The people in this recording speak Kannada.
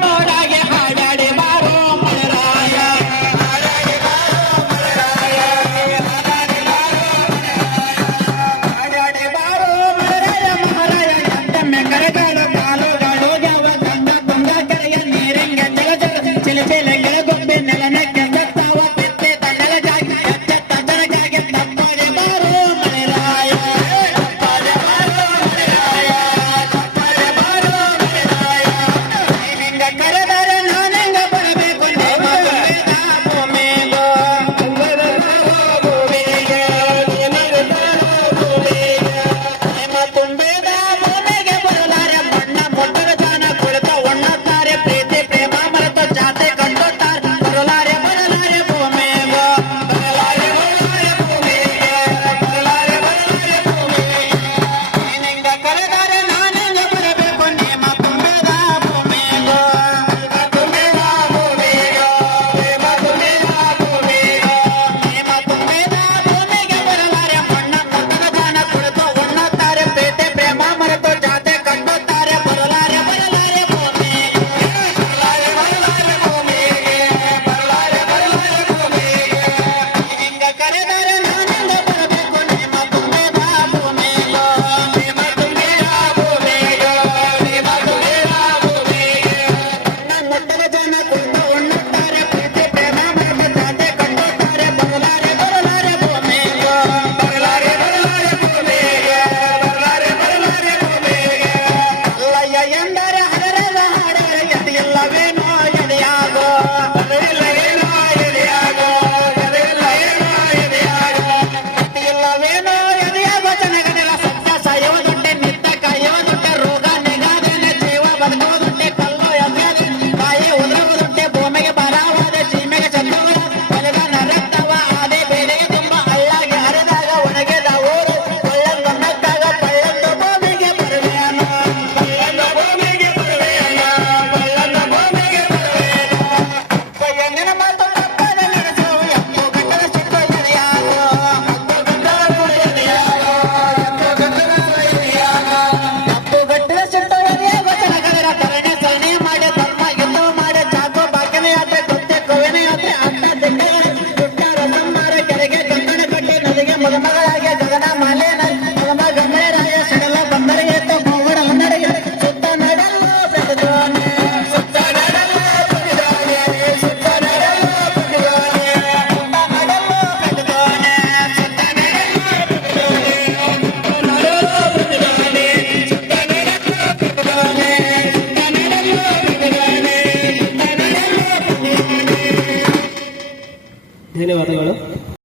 ಮೋಡಾಗೆ ಹಾಡಾಡಿ ಬಾರೋ ಮಳೆರಾಯ ಹಾಡಾಡಿ ಬಾರೋ ಮಳೆರಾಯ ಮಹಾರಾಯ ಎಂತಮ್ಮೆ ಕರೆಗಾಡ ಕಾಲುಗಳು ಯಾವ ಗಂಗ ಬಂಗ ಕೆರೆಯ ನೀರಿಂಗ ಜಲ ಚಿಲ ಚಿಲ ಗೆಳಗೊಬ್ಬೆ ನೆಲನ ಕೆಂದತ್ತಾವ ಪೆತ್ತೆ ತಣ್ಣಲ ಜಾಗಿ ಎತ್ತೆ ತಜ್ಜನಕ್ಕಾಗಿ ತಪ್ಪದೆ ಬಾರೋ ಮಳೆರಾಯ ತಪ್ಪದೆ ಬಾರೋ ಮಳೆರಾಯ ತಪ್ಪದೆ ಬಾರೋ ಮಳೆರಾಯ ನೀನಿಂಗ ಕರೆದರೆ ನಾನೆಂಗ ಬರಬೇಕು ನೇಮ ತುಂಬಿದ ಭೂಮಿಗೋ ಭೂಮಿಗೆ ನೇಮ ತುಂಬಿದ ಭೂಮಿಗೆ ಬರಲಾರೆ ಮಣ್ಣ ಮೊಟ್ಟರ ಜಾನ ಕುಳಿತ ಒಣ್ಣತ್ತಾರೆ ಪ್ರೀತಿ ಪ್ರೇಮ ಮರೆತ ಜಾತೆ ಕಂಡುತ್ತಾರೆ ಬರಲಾರೆ ಬರಲಾರೆ ಭೂಮಿಗೋ ಬರಲಾರೆ ಬರಲಾರೆ ಭೂಮಿಗೆ ಬರಲಾರೆ ಬರಲಾರೆ ಭೂಮಿಗೆ ನೀನಿಂಗ ಕರೆದರೆ ನಾನೆಂಗ ಬರಬೇಕು ನೇಮ ತುಂಬಿದ ಭೂಮಿಗೋ ತುಂಬಿದ ಭೂಮಿಗೋ ನೇಮ ತುಂಬಿದ ಭೂಮಿಗೋ ನೇಮ ತುಂಬಿದ ಭೂಮಿಗೆ ಬರಲಾರೆ ಮಣ್ಣ ಮೊಟ್ಟರ ಜಾನ ಕುಳಿತು ಒಣ್ಣತ್ತಾರೆ ಪ್ರೀತಿ ಪ್ರೇಮ ಮರೆತು ಜಾತೆ ಕಂಡುತ್ತಾರೆ ಬರಲಾರೆ ಬರಲಾರೆ ಭೂಮಿಗೆ ಬರಲಾರೆ ಬರಲಾರೆ ಭೂಮಿಗೆ ಬರಲಾರೆ ಬರಲಾರೆ ಭೂಮಿಗೆ ನೀನಿಂಗ ಕರೆದರೆ ನಾನೆಂಗ ಬರಬೇಕು ನೇಮ ತುಂಬಿದ ಭೂಮಿಗೋ ನೇಮ ತುಂಬಿದ ಭೂಮಿಗೋ ನೇಮ ತುಂಬಿದ ಭೂಮಿಗೆ ಮಣ್ಣ ಮೊಟ್ಟರ ಜಾನ ಕುಳಿತು ಒಣ್ಣತ್ತಾರೆ ಪ್ರೀತಿ ಪ್ರೇಮ ಮರೆತು ಜಾತೆ ಕಂಡುತ್ತಾರೆ ಬರಲಾರೆ ಬರಲಾರೆ ಭೂಮಿಗೋ ಬರಲಾರೆ ಬರಲಾರೆ ಭೂಮಿಗೆ ಬರಲಾರೆ ಬರಲಾರೆ ಭೂಮಿಗೆ ಅಲ್ಲಯ್ಯ ಎಂದರೆ ಹಡರದ ಹಾಡರ ಎದೆಯಿಲ್ಲವೇನೋ ಎದೆಯಾಗೋ ಎದೆಯಿಲ್ಲ ಏನೋ ಎದೆಯಾಗೋ ಎದೆಯಿಲ್ಲ ಏನೋ ಎದೆಯಾಗೋ ಎದೆಯಿಲ್ಲವೇನೋ ಎದೆಯಾಗೋ ಜನಗನೆಲ್ಲ ಸತ್ಯ ಸಾಯುವುದುಂಟೆ ನಿತ್ಯ ಕಾಯುವುದುಂಟೆ ರೋಗ ನಿಗಾದೇನೆ ಜೀವ ಬದುಕುವುದುಂಟೆ ಕಲ್ಲು ಎದೆಯಾದೆ ಬಾಯಿ ಉದುರುವುದುಂಟೆ ಭೂಮಿಗೆ ಬರಾವಾದೆ ಸೀಮೆಗೆ ಚಂದ್ರವರ ಹೊಲದ ನರತ್ತವ ಆದೆ ಬೇರೆಗೆ ತುಂಬ ಹಳ್ಳಾಗಿ ಹರಿದಾಗ ಒಣಗಿದ ಊರು ಕೊಳ್ಳಂದೊನ್ನಕ್ಕಾಗ ಪಳ್ಳಂದು ಭೂಮಿಗೆ ಬರುವೆಯನು ಪಳ್ಳಂದು ಭೂಮಿಗೆ ಬರುವೆಯನು ಪಳ್ಳಂದು ಭೂಮಿಗೆ ಬರುವೆಯನು ಕೊಯ್ಯಂದಿನ ಮಾತು ತಪ್ಪದೆ ನಡೆಸುವ ಎಪ್ಪು ಗಂಟಲ ಸಿಟ್ಟು ಎದೆಯಾಗೋ ಎಪ್ಪು ಗಂಟಲ ಎದೆಯಾಗೋ ಎಪ್ಪು ಗಂಟಲ ಎದೆಯಾಗೋ ಎಪ್ಪು ಗಂಟಲ ಸಿಟ್ಟು ಎದೆಯಾಗೋ ಜನಗದರ ತರಣೆ ಸರಣೆ ಮಾಡಿ ತಮ್ಮ ಗೆದ್ದು ಮಾಡಿ ಚಾಕು ಬಾಕಿನ ಯಾತ್ರೆ ಕೊತ್ತೆ ಕೋವಿನ ಯಾತ್ರೆ ಅಡ್ಡ ದಿಕ್ಕಗಳು ದುಡ್ಡ ರಸಂಬಾರ ಕೆರೆಗೆ ಕಂಕಣ ಕಟ್ಟಿ ನದಿಗೆ ಮಗಮಗಳಾಗಿ ಗಗನ ಮಾಲೇನ ಮಗಮ ಗಂಗಳೆ ರಾಯ ಸಡಲ ಬಂದರೆ ಎತ್ತು ಗೋವಡ ಹನ್ನೆರಡಿಗೆ ಸುತ್ತ ನಡೆಲ್ಲ ಪ್ರತಿದೋನೆ ಸುತ್ತ ನಡೆಲ್ಲ ಪ್ರತಿದೋನೆ ಸುತ್ತ ನಡೆಲ್ಲ ಪ್ರತಿದೋನೆ ಸುತ್ತ ನಡೆಲ್ಲ ಪ್ರತಿದೋನೆ ಸುತ್ತ ನಡೆಲ್ಲ ಪ್ರತಿದೋನೆ ಸುತ್ತ ನಡೆಲ್ಲ ಪ್ರತಿದೋನೆ ಸುತ್ತ ನಡೆಲ್ಲ ಪ್ರತಿದೋನೆ ಸುತ್ತ ನಡೆಲ್ಲ ಪ್ರತಿದೋನೆ ಸುತ್ತ ನಡೆಲ್ಲ ಪ್ರತಿದೋನೆ ಧನ್ಯವಾದಗಳು.